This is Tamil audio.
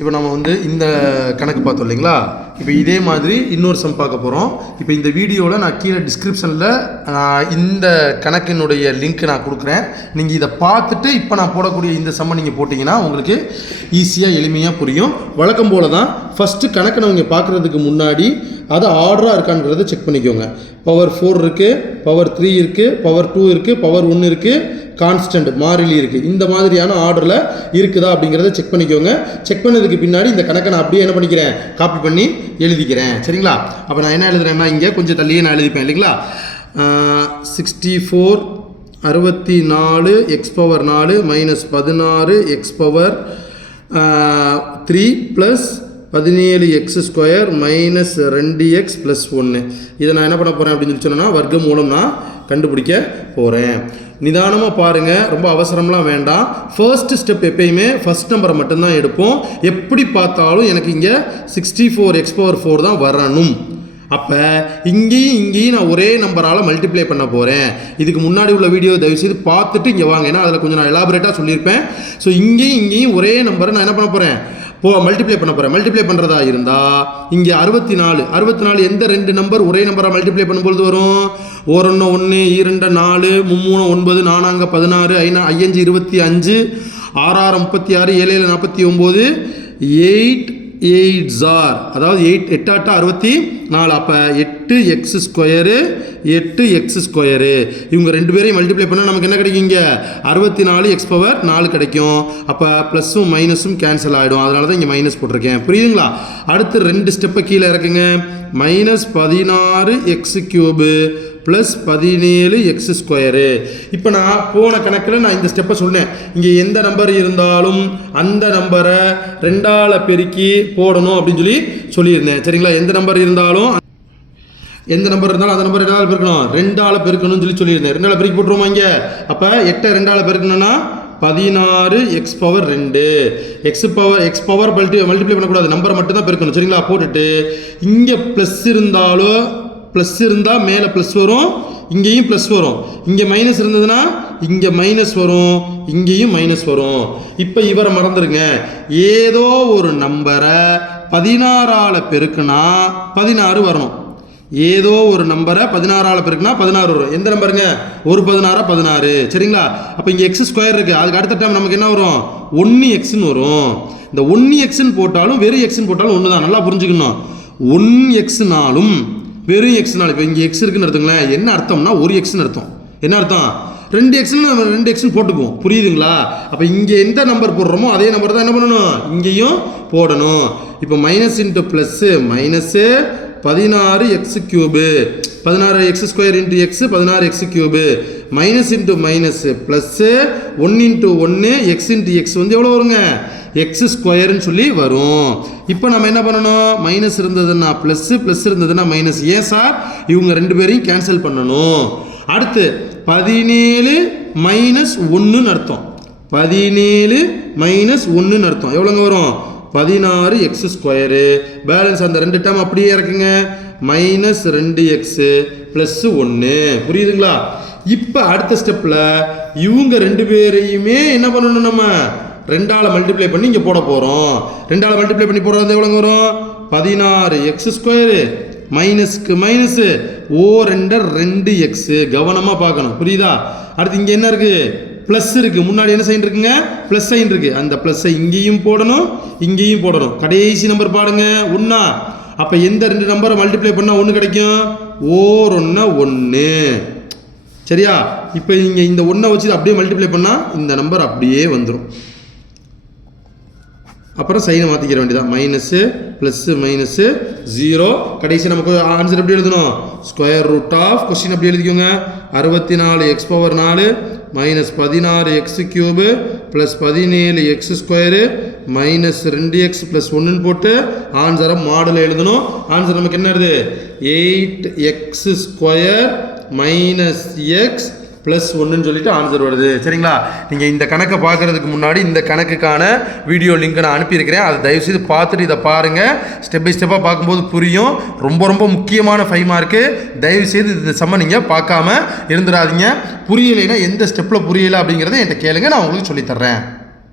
இப்போ நம்ம வந்து இந்த கணக்கு பார்த்தோம் இல்லைங்களா. இப்போ இதே மாதிரி இன்னொரு சம் பார்க்க போகிறோம். இப்போ இந்த வீடியோவில் நான் கீழே டிஸ்கிரிப்ஷனில் இந்த கணக்கினுடைய லிங்க் நான் கொடுக்குறேன். நீங்கள் இதை பார்த்துட்டு இப்போ நான் போடக்கூடிய இந்த சம்மை நீங்கள் போட்டிங்கன்னா உங்களுக்கு ஈஸியாக எளிமையாக புரியும். வழக்கம் போல் தான் ஃபஸ்ட்டு கணக்கு நீங்கள் பார்க்குறதுக்கு முன்னாடி அது ஆர்டராக இருக்கான்றதை செக் பண்ணிக்கோங்க. பவர் 4 இருக்குது, பவர் 3 இருக்குது, பவர் 2 இருக்குது, பவர் 1 இருக்குது, கான்ஸ்டன்ட் மாறிலி இருக்குது. இந்த மாதிரியான ஆர்டரில் இருக்குதா அப்படிங்கிறத செக் பண்ணிக்கோங்க. செக் பண்ணதுக்கு பின்னாடி இந்த கணக்கை நான் அப்படியே என்ன பண்ணிக்கிறேன், காப்பி பண்ணி எழுதிக்கிறேன். சரிங்களா? அப்போ நான் என்ன எழுதுறேன்னா இங்கே கொஞ்சம் தள்ளியே நான் எழுதிப்பேன் இல்லைங்களா. 64 64 x power 4 minus 16 x power 3 plus 17x² minus 2x plus 1. இதை நான் என்ன பண்ண போகிறேன் அப்படின்னு சொல்லி சொன்னேன்னா வர்க்க மூலம் நான் கண்டுபிடிக்க போகிறேன். நிதானமாக பாருங்கள், ரொம்ப அவசரம்லாம் வேண்டாம். ஃபர்ஸ்ட் ஸ்டெப் எப்பயுமே ஃபர்ஸ்ட் நம்பரை மட்டும்தான் எடுப்போம். எப்படி பார்த்தாலும் எனக்கு இங்கே 64x⁴ தான் வரணும். அப்போ இங்கேயும் நான் ஒரே நம்பரால் மல்டிப்ளை பண்ண போகிறேன். இதுக்கு முன்னாடி உள்ள வீடியோ தயவுசெய்து பார்த்துட்டு இங்கே வாங்க, ஏன்னா அதில் கொஞ்சம் நான் எலாபரேட்டாக சொல்லியிருப்பேன். ஸோ இங்கேயும் ஒரே நம்பரை நான் என்ன பண்ண போகிறேன், மல்டிப்ளை பண்ண போகிறேன். மல்டிப்ளை பண்ணுறதா இருந்தால் இங்கே 64 எந்த ரெண்டு நம்பர் ஒரே நம்பராக மல்டிப்ளை பண்ணும்பொழுது வரும்? 1 1 2 4 3 9 4 16 5 25 6 36 7 49 8 8 அதாவது 8 8 64. அப்போ 8x², 8x². இவங்க ரெண்டு பேரையும் மல்டிப்ளை பண்ணால் நமக்கு என்ன கிடைக்கும்? இங்கே 64x⁴ கிடைக்கும். அப்போ ப்ளஸ்ஸும் மைனஸும் கேன்சல் ஆகிடும். அதனால தான் இங்கே மைனஸ் போட்டிருக்கேன். புரியுதுங்களா? அடுத்து 2 ஸ்டெப்பை கீழே இறக்குங்க. Minus 16x³ plus 17x². இப்போ நான் போன கணக்கில் நான் இந்த ஸ்டெப்பை சொன்னேன். இங்கே எந்த நம்பர் இருந்தாலும் அந்த நம்பரை 2ஆல் பெருக்கி போடணும் அப்படின்னு சொல்லியிருந்தேன். சரிங்களா? எந்த நம்பர் இருந்தாலும் அந்த நம்பர் 2ஆல் பெருக்கணும், 2ஆல் பெருக்கணும்னு சொல்லியிருந்தேன். 2ஆல் பெருக்கி போட்டுருவோமா இங்கே? அப்போ 8 2ஆல் பெருக்கணும்னா 16x⁴. x பவர் மல்டிப்ளை பண்ணக்கூடாது, நம்பரை மட்டும் தான் பெருக்கணும். சரிங்களா? போட்டுட்டு இங்கே ப்ளஸ் இருந்தால் மேலே ப்ளஸ் வரும், இங்கேயும் ப்ளஸ் வரும். இங்கே மைனஸ் இருந்ததுன்னா இங்கே மைனஸ் வரும், இங்கேயும் மைனஸ் வரும். இப்போ இவரை மறந்துடுங்க. ஏதோ ஒரு நம்பரை 16ஆல் பெருக்குனா 16 வரணும். ஏதோ ஒரு நம்பரை 16ஆல் பெருக்குனா 16 வரும். எந்த நம்பருங்க? ஒரு 16 16. சரிங்களா? அப்போ இங்கே x² இருக்குது. அதுக்கு அடுத்த டைம் நமக்கு என்ன வரும்? 1xன்னு வரும். இந்த 1xன்னு போட்டாலும் வெறும் எக்ஸ்ன்னு போட்டாலும் ஒன்று தான். நல்லா புரிஞ்சுக்கணும். 1xனாலும் வெறும் எக்ஸ்னாலும், இப்போ இங்கே எக்ஸ் இருக்குன்னு அர்த்தங்களேன். என்ன அர்த்தம்னா ஒரு எக்ஸ்ன்னு அர்த்தம். என்ன அர்த்தம்? 2xன்னு நம்ம 2xன்னு போட்டுக்குவோம். புரியுதுங்களா? அப்போ இங்கே எந்த நம்பர் போடுறோமோ அதே நம்பர் தான் என்ன பண்ணணும், இங்கேயும் போடணும். இப்போ minus into plus minus 16x³ 16x² into x 16x³ minus into minus plus 1 into 1 x into x வந்து எவ்வளோ வருங்க? x² சொல்லி வரும். இப்போ நம்ம என்ன பண்ணணும்? மைனஸ் இருந்ததுன்னா ப்ளஸ்ஸு, ப்ளஸ் இருந்ததுன்னா மைனஸ். ஏன் சார்? இவங்க ரெண்டு பேரையும் கேன்சல் பண்ணணும். அடுத்து 17 மைனஸ் 1ன்னு அர்த்தம். 17 மைனஸ் 1ன்னு அர்த்தம். எவ்வளோங்க வரும்? 16x². பேலன்ஸ் அந்த 2 டேர்ம் அப்படியே இறக்குங்க. Minus 2x plus 1. புரியுதுங்களா? இப்போ அடுத்த ஸ்டெப்பில் இவங்க ரெண்டு பேரையுமே என்ன பண்ணணும், நம்ம 2ஆல் மல்டிப்ளை பண்ணி இங்கே போட போகிறோம். 2ஆல் மல்டிப்ளை பண்ணி போடுறது எவ்வளோங்க வரும்? 16x² மைனஸ்க்கு minus 2x. கவனமாக பார்க்கணும். புரியுதா? அடுத்து இங்கே என்ன இருக்குது? ப்ளஸ் இருக்குது. முன்னாடி என்ன சைன் இருக்குங்க? ப்ளஸ் சைன் இருக்குது. அந்த ப்ளஸ்ஸை இங்கேயும் போடணும், இங்கேயும் போடணும். கடைசி நம்பர் பாருங்க, 1. அப்போ எந்த 2 நம்பரை மல்டிப்ளை பண்ணால் 1 கிடைக்கும்? 1 சரியா? இப்போ இங்கே இந்த 1 வச்சு அப்படியே மல்டிப்ளை பண்ணால் இந்த நம்பர் அப்படியே வந்துடும். அப்புறம் சைனை மாற்றிக்கிற வேண்டியதான். Minus plus minus 0. கடைசி நமக்கு ஆன்சர் எப்படி எழுதணும்? √, கொஸ்டின் அப்படி எழுதிக்கோங்க. 64x⁴ minus 16x³ plus 17x² minus 2x plus 1ன்னு போட்டு ஆன்சரை மாடலில் எழுதணும். ஆன்சர் நமக்கு என்ன வருது? 8x² மைனஸ் எக்ஸ் ப்ளஸ் 1ன்னு சொல்லிட்டு ஆன்சர் வருது. சரிங்களா? நீங்கள் இந்த கணக்கை பார்க்குறதுக்கு முன்னாடி இந்த கணக்குக்கான வீடியோ லிங்க் நான் அனுப்பியிருக்கிறேன். அதை தயவுசெய்து பார்த்துட்டு இதை பாருங்கள். ஸ்டெப் பை ஸ்டெப்பாக பார்க்கும்போது புரியும். ரொம்ப முக்கியமான 5 மார்க்கு. தயவுசெய்து இந்த சம்ம நீங்கள் பார்க்காம இருந்துடாதீங்க. புரியலைன்னா எந்த ஸ்டெப்பில் புரியலை அப்படிங்கிறத என்கிட்ட கேளுங்க, நான் உங்களுக்கு சொல்லித்தர்றேன்.